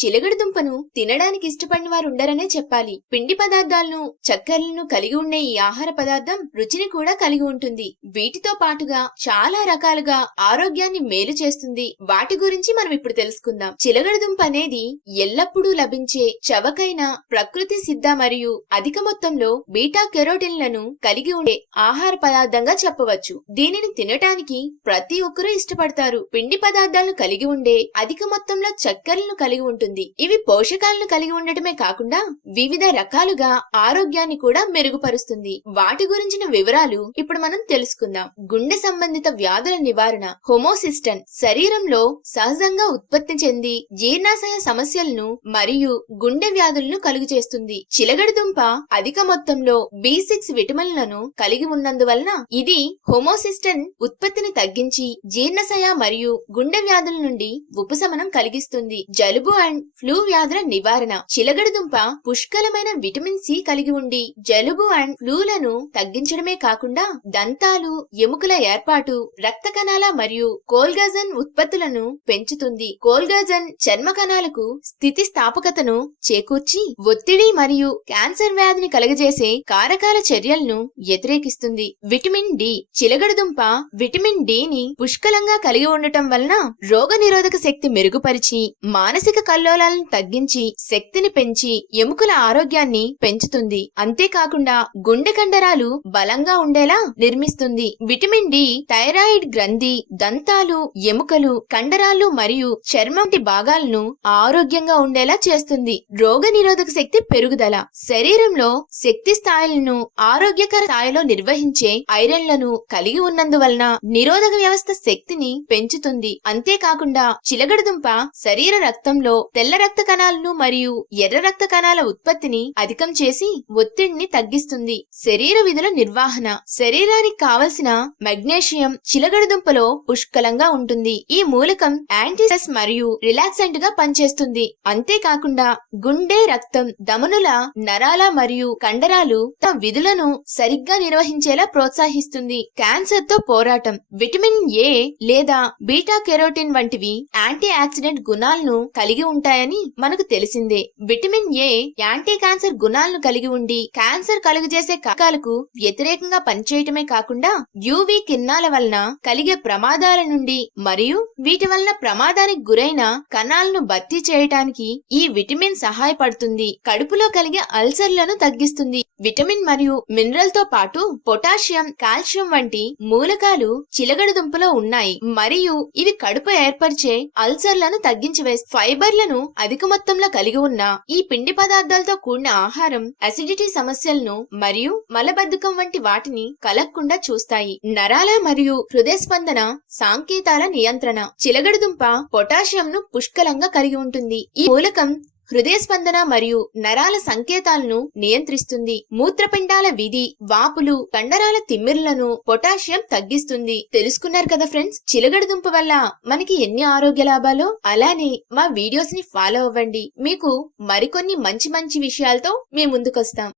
చిలగడ దుంపను తినడానికి ఇష్టపడిన వారు ఉండరనే చెప్పాలి. పిండి పదార్థాలను, చక్కెరలను కలిగి ఉండే ఈ ఆహార పదార్థం రుచిని కూడా కలిగి ఉంటుంది. వీటితో పాటుగా చాలా రకాలుగా ఆరోగ్యాన్ని మేలు చేస్తుంది. వాటి గురించి మనం ఇప్పుడు తెలుసుకుందాం. చిలగడ దుంప అనేది ఎల్లప్పుడూ లభించే చవకైన ప్రకృతి సిద్ధ మరియు అధిక మొత్తంలో బీటా కెరోటిన్లను కలిగి ఉండే ఆహార పదార్థంగా చెప్పవచ్చు. దీనిని తినటానికి ప్రతి ఒక్కరూ ఇష్టపడతారు. పిండి పదార్థాలను కలిగి ఉండే అధిక మొత్తంలో చక్కెరలను కలిగి ఉంటుంది. ఇవి పోషకాలను కలిగి ఉండటమే కాకుండా వివిధ రకాలుగా ఆరోగ్యాన్ని కూడా మెరుగుపరుస్తుంది. వాటి గురించిన వివరాలు ఇప్పుడు మనం తెలుసుకుందాం. గుండె సంబంధిత వ్యాధుల నివారణ. హోమోసిస్టన్ శరీరంలో సహజంగా ఉత్పత్తి చెంది జీర్ణాశయ సమస్యలను మరియు గుండె వ్యాధులను కలుగు చేస్తుంది. చిలగడ దుంప అధిక మొత్తంలో B6 విటమిన్లను కలిగి ఉన్నందువలన ఇది హోమోసిస్టన్ ఉత్పత్తిని తగ్గించి జీర్ణశయ మరియు గుండె వ్యాధుల నుండి ఉపశమనం కలిగిస్తుంది. జలుబు అండ్ ఫ్లూ వ్యాధుల నివారణ. చిలగడ దుంప పుష్కలమైన విటమిన్ సి కలిగి ఉండి జలుబు అండ్ ఫ్లూలను తగ్గించడమే కాకుండా దంతాలు, ఎముకల ఏర్పాటు, రక్త కణాల మరియు కోల్గాజన్ ఉత్పత్తులను పెంచుతుంది. కోల్గాజన్ చర్మ కణాలకు స్థితి స్థాపకతను చేకూర్చి ఒత్తిడి మరియు క్యాన్సర్ వ్యాధిని కలుగజేసే కారకాల చర్యలను వ్యతిరేకిస్తుంది. Vitamin D. చిలగడ దుంప విటమిన్ డి ని పుష్కలంగా కలిగి ఉండటం వలన రోగ నిరోధక శక్తి మెరుగుపరిచి మానసిక కల్లోలాలను తగ్గించి శక్తిని పెంచి ఎముకల ఆరోగ్యాన్ని పెంచుతుంది. అంతేకాకుండా గుండె కండరాలు బలంగా ఉండేలా నిర్మిస్తుంది. విటమిన్ డి థైరాయిడ్ గ్రంథి, దంతాలు, ఎముకలు, కండరాలు మరియు చర్మం వంటి భాగాలను ఆరోగ్యంగా ఉండేలా చేస్తుంది. రోగ నిరోధక శక్తి పెరుగుదల. శరీరంలో శక్తి స్థాయిలను ఆరోగ్యకర స్థాయిలో నిర్వహించే ఐరన్లను కలిగి ఉన్నందువలన నిరోధక వ్యవస్థ శక్తిని పెంచుతుంది. అంతేకాకుండా చిలగడ దుంప శరీర రక్తంలో తెల్ల రక్త కణాలను మరియు ఎర్ర రక్త కణాల ఉత్పత్తిని అధికం చేసి ఒత్తిడిని తగ్గిస్తుంది. శరీర విధుల నిర్వహణ. శరీరానికి కావలసిన మెగ్నీషియం చిలగడ దుంపలో పుష్కలంగా ఉంటుంది. ఈ మూలకం యాంటీ స్ట్రెస్ మరియు రిలాక్సెంట్ గా పనిచేస్తుంది. అంతేకాకుండా గుండె, రక్తం, ధమనుల, నరాల మరియు కండరాలు తమ విధులను సరిగ్గా నిర్వహించేలా ప్రోత్సహిస్తుంది. క్యాన్సర్ తో పోరాటం. విటమిన్ ఏ లేదా బీటా కెరోటిన్ వంటివి యాంటీ ఆక్సిడెంట్ గుణాలను కలిగి ఉంటాయని మనకు తెలిసిందే. విటమిన్ ఏ యాంటీ క్యాన్సర్ గుణాలను కలిగి ఉండి క్యాన్సర్ కలుగజేసే కారకాలకు వ్యతిరేకంగా పనిచేయటమే కాకుండా యువి కిరణాల వలన కలిగే ప్రమాదాల నుండి మరియు వీటి వలన ప్రమాదానికి గురైన కణాలను భర్తీ చేయటానికి ఈ విటమిన్ సహాయపడుతుంది. కడుపులో కలిగే అల్సర్లను తగ్గిస్తుంది. విటమిన్ మరియు మినరల్ తో పాటు పొటాషియం, కాల్షియం వంటి మూలకాలు చిలగడ దుంపలో ఉన్నాయి మరియు ఇవి కడుపు ఏర్పరిచే అల్సర్లను తగ్గించివేస్తాయి. ఫైబర్లను అధిక మొత్తంలో కలిగి ఉన్న ఈ పిండి పదార్థాలతో కూడిన ఆహారం అసిడిటీ సమస్యలను మరియు మలబద్ధకం వంటి వాటిని కలగకుండా చూస్తాయి. నరాల మరియు హృదయ స్పందన సంకేతాల నియంత్రణ. చిలగడ దుంప పొటాషియంను పుష్కలంగా కలిగి ఉంటుంది. ఈ మూలకం హృదయ స్పందన మరియు నరాల సంకేతాలను నియంత్రిస్తుంది. మూత్రపిండాల విధి, వాపులు, కండరాల తిమ్మిరులను పొటాషియం తగ్గిస్తుంది. తెలుసుకున్నారు కదా ఫ్రెండ్స్, చిలగడ దుంప వల్ల మనకి ఎన్ని ఆరోగ్య లాభాలో. అలానే మా వీడియోస్ ని ఫాలో అవ్వండి. మీకు మరికొన్ని మంచి మంచి విషయాలతో మేము ముందుకొస్తాం.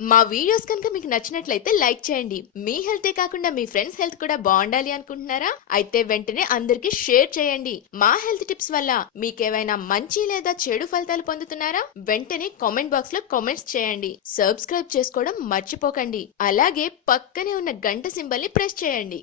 మా వీడియోస్ కనుక మీకు నచ్చినట్లయితే లైక్ చేయండి. మీ హెల్తే కాకుండా మీ ఫ్రెండ్స్ హెల్త్ కూడా బాగుండాలి అనుకుంటున్నారా? అయితే వెంటనే అందరికి షేర్ చేయండి. మా హెల్త్ టిప్స్ వల్ల మీకేమైనా మంచి లేదా చెడు ఫలితాలు పొందుతున్నారా? వెంటనే కామెంట్ బాక్స్ లో కామెంట్స్ చేయండి. సబ్స్క్రైబ్ చేసుకోవడం మర్చిపోకండి. అలాగే పక్కనే ఉన్న గంట సింబల్ ని ప్రెస్ చేయండి.